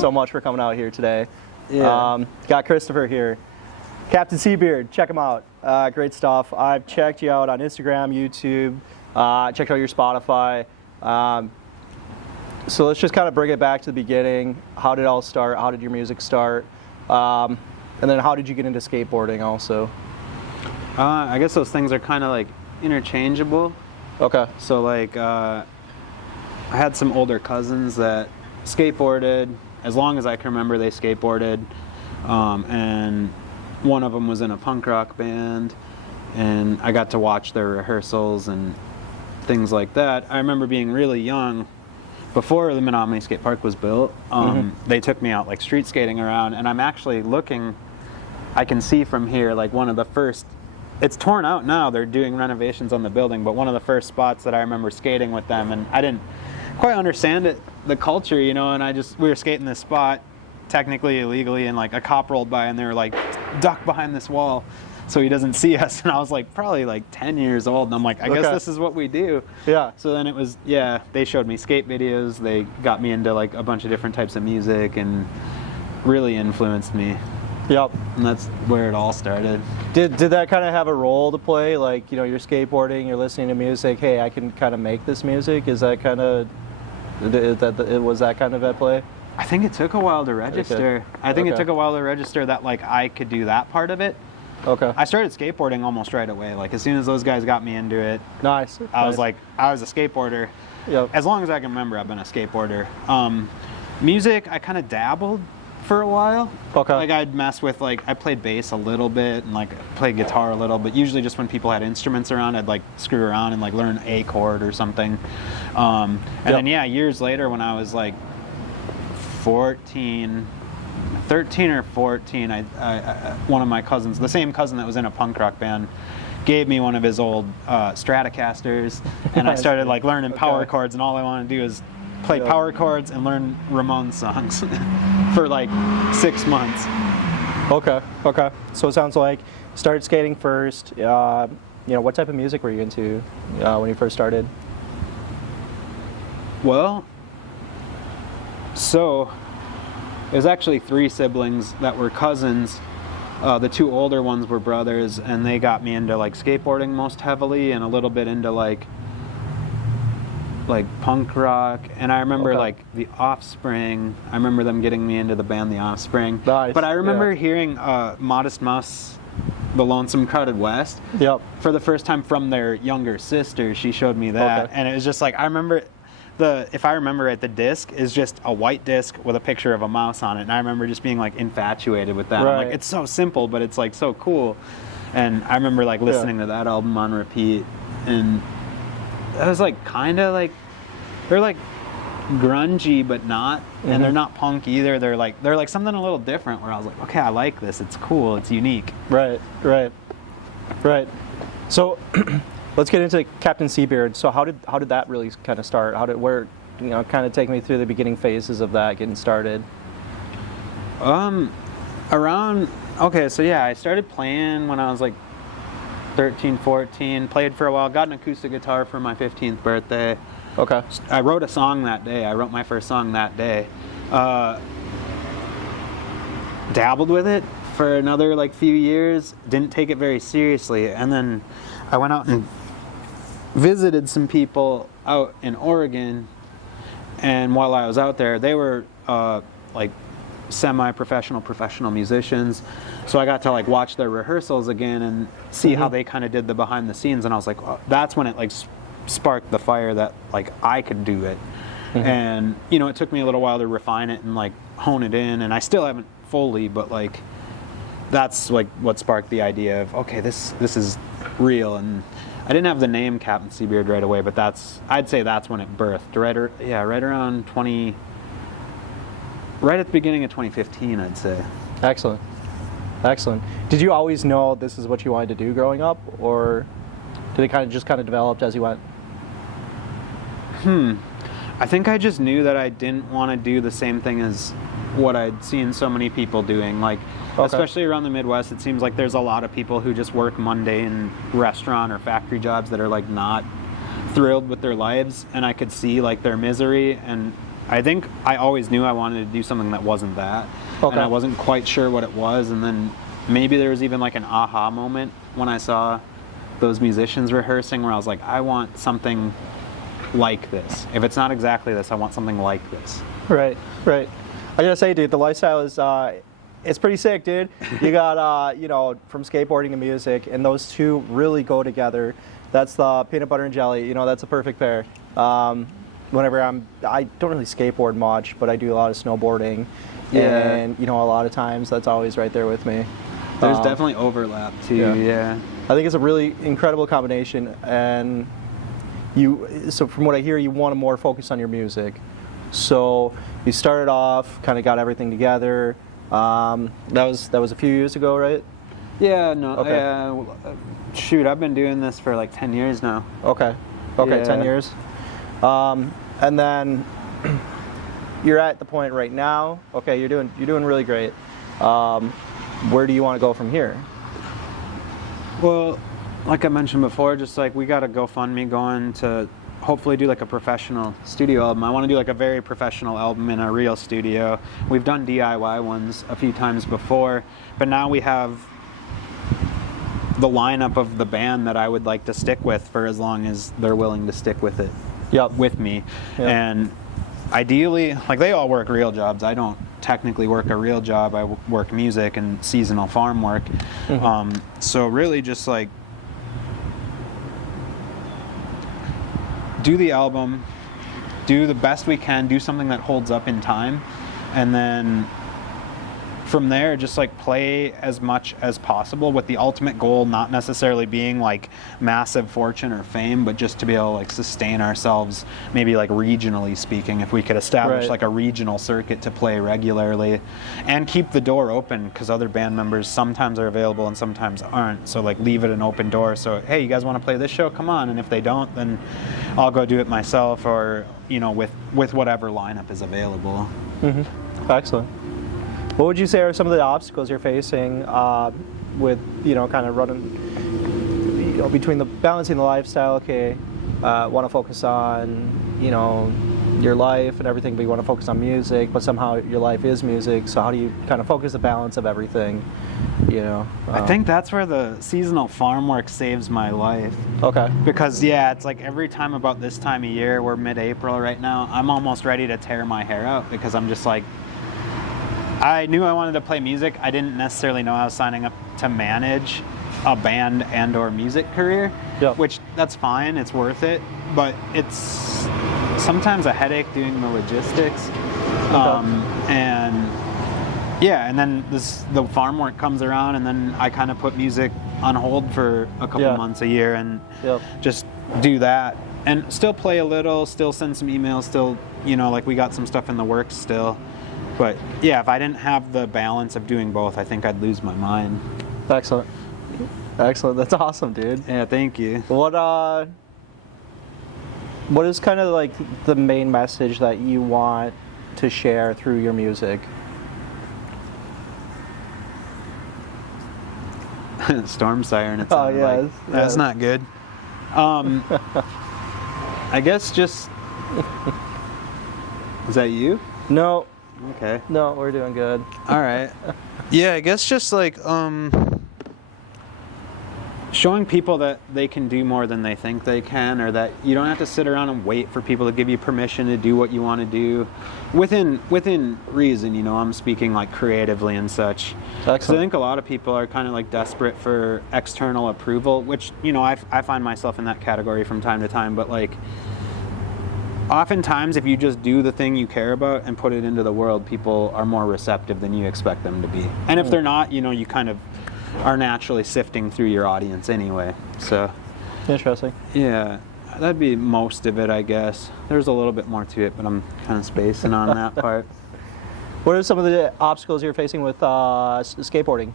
so much for coming out here today. Yeah. Got Christopher here. Captain Seabeard, check him out. Great stuff. I've checked you out on Instagram, YouTube, checked out your Spotify. So let's just kind of bring it back to the beginning. How did it all start? How did your music start? And then how did you get into skateboarding also? I guess those things are kind of like interchangeable. Okay. So like I had some older cousins that skateboarded. As long as I can remember, they skateboarded. And one of them was in a punk rock band. And I got to watch their rehearsals and things like that. I remember being really young. Before the Menominee Skate Park was built, they took me out like street skating around. And I'm actually looking, I can see from here like one of the first, it's torn out now, they're doing renovations on the building, but one of the first spots that I remember skating with them, and I didn't quite understand it, the culture, you know, and we were skating this spot, technically illegally, and like a cop rolled by and they were like, duck behind this wall so he doesn't see us. And I was like probably like 10 years old, and I'm like, I guess this is what we do. Yeah. So then it was, yeah, they showed me skate videos, they got me into like a bunch of different types of music and really influenced me. Yep. And that's where it all started. Did that kind of have a role to play? Like, you know, you're skateboarding, you're listening to music, hey, I can kind of make this music? Is that kind of, was that kind of at play? I think it took a while to register. Okay. I think it took a while to register that like I could do that part of it. Okay. I started skateboarding almost right away. Like as soon as those guys got me into it, nice. I was like, I was a skateboarder. Yep. As long as I can remember, I've been a skateboarder. Music, I kind of dabbled for a while. Okay. Like I'd mess with like, I played bass a little bit and like played guitar a little, but usually just when people had instruments around, I'd like screw around and like learn a chord or something. And then yeah, years later when I was like 13 or 14, I one of my cousins, the same cousin that was in a punk rock band, gave me one of his old Stratocasters, and I started like learning power chords, and all I wanted to do is play power chords and learn Ramones songs for like 6 months. Okay. So it sounds like started skating first. You know, what type of music were you into when you first started? Well, so it was actually 3 siblings that were cousins. The 2 older ones were brothers, and they got me into like skateboarding most heavily and a little bit into like punk rock. And I remember like The Offspring. I remember them getting me into the band The Offspring. Nice. But I remember hearing Modest Mouse, The Lonesome Crowded West, for the first time from their younger sister. She showed me that, and it was just like, I remember if I remember right, the disc is just a white disc with a picture of a mouse on it, and I remember just being like infatuated with that. Right. I'm like, it's so simple, but it's like so cool. And I remember like listening to that album on repeat, and it was like kind of like, they're like grungy but not, and they're not punk either. They're like something a little different, where I was like, okay, I like this, it's cool, it's unique. Right. So let's get into Captain Seabeard. So how did that really kind of start? Kind of take me through the beginning phases of that getting started. So yeah, I started playing when I was like 13, 14, played for a while, got an acoustic guitar for my 15th birthday. Okay. I wrote a song that day. I wrote my first song that day. Dabbled with it for another like few years, didn't take it very seriously, and then I went out and visited some people out in Oregon, and while I was out there, they were like semi-professional, professional musicians, so I got to like watch their rehearsals again and see how they kind of did the behind the scenes, and I was like, oh, that's when it like sparked the fire that like I could do it. And you know, it took me a little while to refine it and like hone it in, and I still haven't fully, but like that's like what sparked the idea of, okay, this is real. And I didn't have the name Captain Seabeard right away, but I'd say that's when it birthed, right around right at the beginning of 2015, I'd say. Excellent. Did you always know this is what you wanted to do growing up, or did it kind of developed as you went? I think I just knew that I didn't want to do the same thing as what I'd seen so many people doing. Like, especially around the Midwest, it seems like there's a lot of people who just work mundane restaurant or factory jobs that are like not thrilled with their lives, and I could see like their misery, and I think I always knew I wanted to do something that wasn't that. Okay. And I wasn't quite sure what it was. And then maybe there was even like an aha moment when I saw those musicians rehearsing where I was like, I want something like this. If it's not exactly this, I want something like this. Right. I gotta say, dude, the lifestyle is it's pretty sick, dude. You got you know, from skateboarding to music, and those two really go together. That's the peanut butter and jelly. You know, that's a perfect pair. Whenever I don't really skateboard much, but I do a lot of snowboarding, and you know, a lot of times that's always right there with me. There's definitely overlap too. Yeah. I think it's a really incredible combination, and so from what I hear, you want to more focus on your music. So you started off, kind of got everything together. That was a few years ago, right? Yeah, no. Okay. Shoot, I've been doing this for like 10 years now. Okay, Yeah. 10 years. And then you're at the point right now. Okay, you're doing really great. Where do you want to go from here? Well, like I mentioned before, just like we got a GoFundMe going to hopefully do like a professional studio album. I want to do like a very professional album in a real studio. We've done DIY ones a few times before, but now we have the lineup of the band that I would like to stick with for as long as they're willing to stick with it. Yep. With me. Yep. And ideally, like they all work real jobs. I don't technically work a real job. I work music and seasonal farm work. Mm-hmm. So really just like do the album, do the best we can, do something that holds up in time, and then from there just like play as much as possible, with the ultimate goal not necessarily being like massive fortune or fame, but just to be able to like sustain ourselves, maybe like regionally speaking, if we could establish Right. like a regional circuit to play regularly, and keep the door open, because other band members sometimes are available and sometimes aren't. So like leave it an open door, so hey, you guys want to play this show, come on, and if they don't, then I'll go do it myself, or you know, with whatever lineup is available. Mm-hmm. Excellent. What would you say are some of the obstacles you're facing with, you know, kind of running, you know, between the balancing the lifestyle? Okay, want to focus on, you know, your life and everything, but you want to focus on music, but somehow your life is music. So how do you kind of focus the balance of everything? You know, I think that's where the seasonal farm work saves my life. Okay. Because yeah, it's like every time about this time of year, we're mid-April right now, I'm almost ready to tear my hair out, because I'm just like, I knew I wanted to play music. I didn't necessarily know I was signing up to manage a band and or music career, Yep. which that's fine, it's worth it, but it's sometimes a headache doing the logistics. And yeah, and then the farm work comes around, and then I kind of put music on hold for a couple months a year, and Yep. just do that, and still play a little, still send some emails, still, you know, like we got some stuff in the works still. But yeah, if I didn't have the balance of doing both, I think I'd lose my mind. Excellent. That's awesome, dude. Yeah, thank you. What is kind of like the main message that you want to share through your music? Storm siren. It Oh, sounded yes, like. That's yes. not good. I guess just. Is that you? No, Okay. no, we're doing good. All right. Yeah, I guess just like showing people that they can do more than they think they can, or that you don't have to sit around and wait for people to give you permission to do what you want to do, within reason. You know, I'm speaking like creatively and such. Because I Excellent. think a lot of people are kind of like desperate for external approval, which, you know, I find myself in that category from time to time. But like, oftentimes if you just do the thing you care about and put it into the world, people are more receptive than you expect them to be. And if they're not, you know, you kind of are naturally sifting through your audience anyway. So Interesting. yeah, that'd be most of it, I guess. There's a little bit more to it, but I'm kind of spacing on that part. What are some of the obstacles you're facing with skateboarding?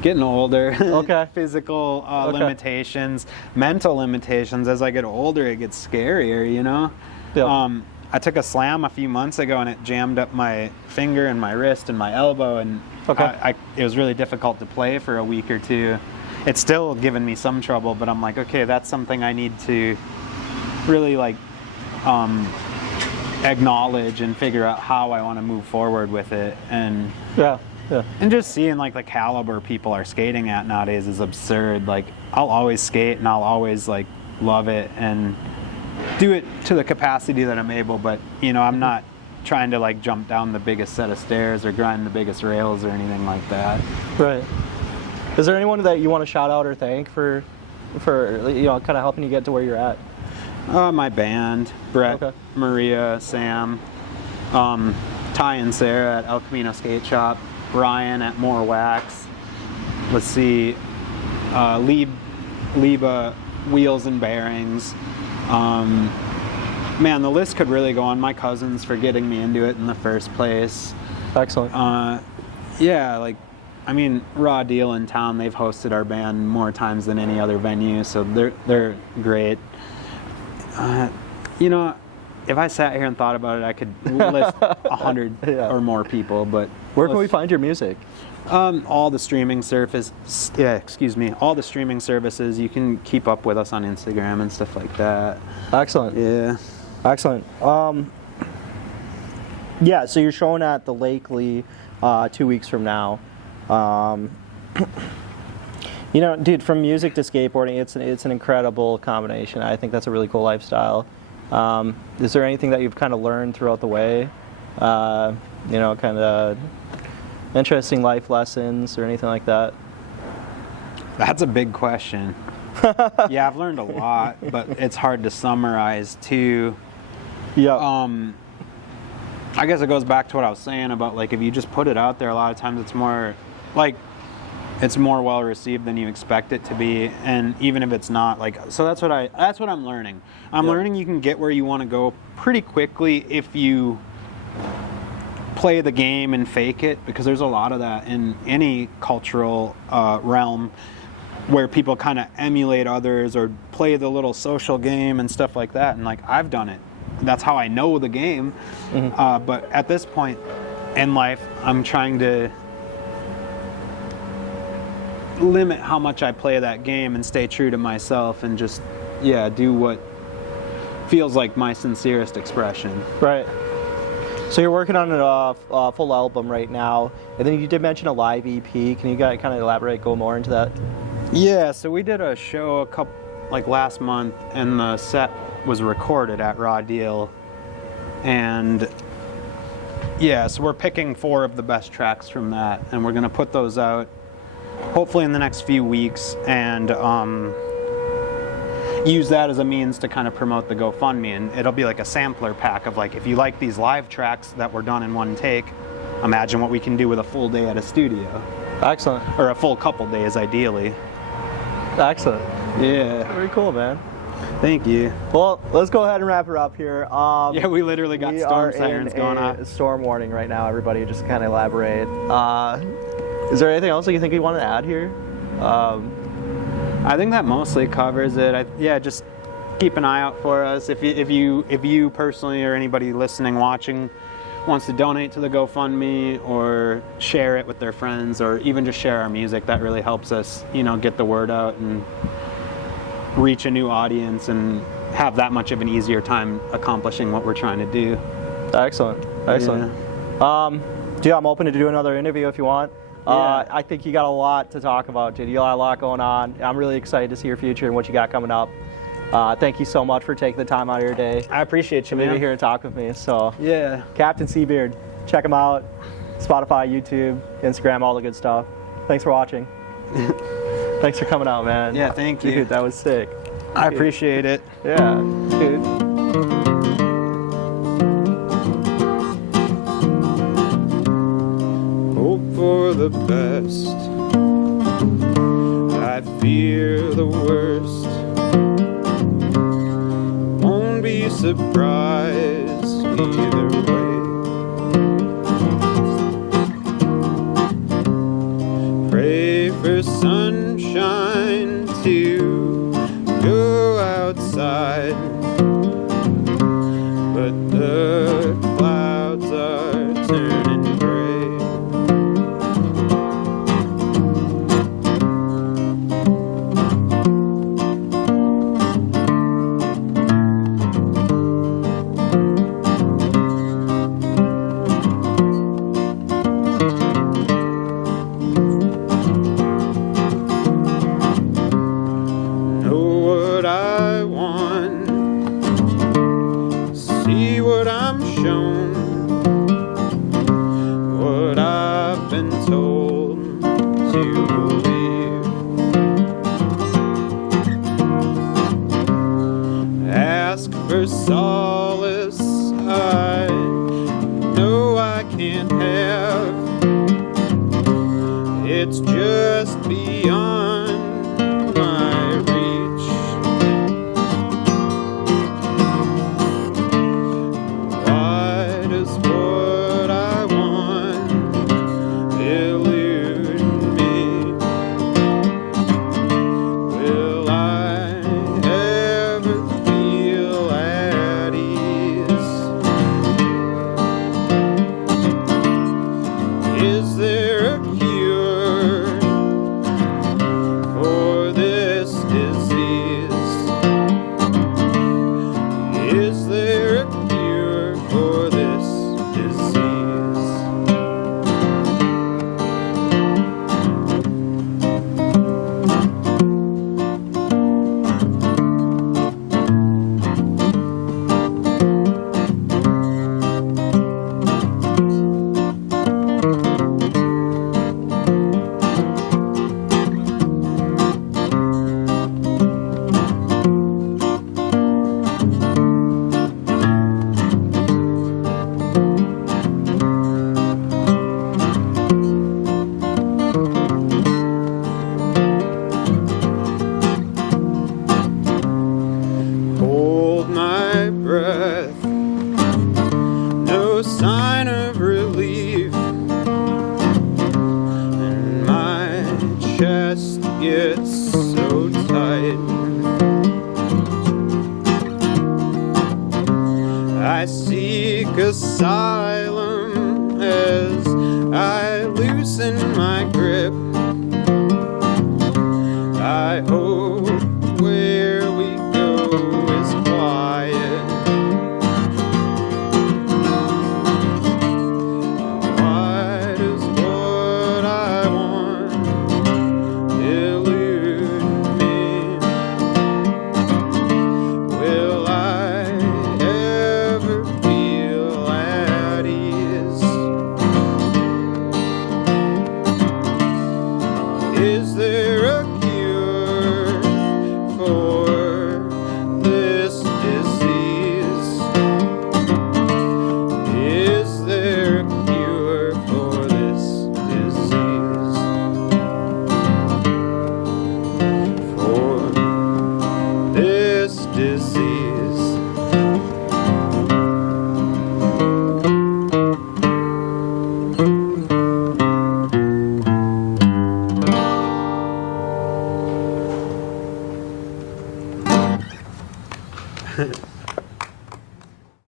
Getting older. Okay. Physical Okay. limitations, mental limitations. As I get older, it gets scarier, you know? Yeah. I took a slam a few months ago, and it jammed up my finger and my wrist and my elbow, and Okay. it was really difficult to play for a week or two. It's still giving me some trouble, but I'm like, okay, that's something I need to really like acknowledge and figure out how I want to move forward with it. And Yeah. and just seeing like the caliber people are skating at nowadays is absurd. Like I'll always skate and I'll always like love it and do it to the capacity that I'm able, but you know, I'm not trying to like jump down the biggest set of stairs or grind the biggest rails or anything like that. Right. Is there anyone that you want to shout out or thank for you know, kind of helping you get to where you're at? My band, Brett, Okay. Maria, Sam, Ty and Sarah at El Camino Skate Shop, Ryan at More Wax. Let's see, Liba Wheels and Bearings. Man, the list could really go on. My cousins for getting me into it in the first place. Excellent. Yeah, like, I mean, Raw Deal in town, they've hosted our band more times than any other venue, so they're great. You know, if I sat here and thought about it, I could list 100 Yeah. or more people, but Where can we find your music? all the streaming all the streaming services. You can keep up with us on Instagram and stuff like that. Excellent. Yeah. Excellent. Yeah, so you're showing at the Lakely 2 weeks from now. You know, dude, from music to skateboarding, it's an incredible combination. I think that's a really cool lifestyle. Is there anything that you've kind of learned throughout the way? You know, kind of interesting life lessons or anything like that? That's a big question. Yeah, I've learned a lot, but it's hard to summarize too. Yeah. I guess it goes back to what I was saying about like if you just put it out there, a lot of times it's more well received than you expect it to be, and even if it's not, like, so that's what I'm learning. I'm learning you can get where you want to go pretty quickly if you play the game and fake it, because there's a lot of that in any cultural realm where people kind of emulate others or play the little social game and stuff like that, and like I've done it. That's how I know the game. Mm-hmm. But at this point in life, I'm trying to limit how much I play that game and stay true to myself and just, do what feels like my sincerest expression. Right. So you're working on a full album right now, and then you did mention a live EP. Can you guys kind of elaborate, go more into that? Yeah, so we did a show last month, and the set was recorded at Raw Deal, and so we're picking 4 of the best tracks from that, and we're gonna put those out hopefully in the next few weeks, and use that as a means to kind of promote the GoFundMe. And it'll be like a sampler pack of like, if you like these live tracks that were done in one take, imagine what we can do with a full day at a studio. Excellent. Or a full couple days ideally. Excellent. Yeah. Very cool, man. Thank you. Well, let's go ahead and wrap her up here. Yeah, we literally got storm sirens going on. Storm warning right now, everybody. Just kind of elaborate. Is there anything else that you think you want to add here? I think that mostly covers it. Just keep an eye out for us. If you personally or anybody listening, watching, wants to donate to the GoFundMe or share it with their friends or even just share our music, that really helps us, get the word out and reach a new audience and have that much of an easier time accomplishing what we're trying to do. Excellent. Dude, I'm open to do another interview if you want. I think you got a lot to talk about, dude. You got a lot going on. I'm really excited to see your future and what you got coming up. Thank you so much for taking the time out of your day. I appreciate you, to man. be here and talk with me. So yeah, Captain Seabeard, check him out. Spotify, YouTube, Instagram, all the good stuff. Thanks for watching. Thanks for coming out, man. Yeah, thank you. Dude, that was sick. I appreciate it. Yeah, dude. For the best, I fear the worst. Won't be surprised either way. Pray for sunshine to go outside, but the clouds are turning gray. for solace I know I can't have. It's just beyond my reach. Why does what I want elude me? Will I ever feel at ease? Is there a cure for this disease? Is there a cure for this disease? Hold my breath, no sign of relief, and my chest gets so tight. I seek asylum as I loosen my grip. I hope where we go is quiet. Why does what I want elude me? Will I ever feel at ease? Is there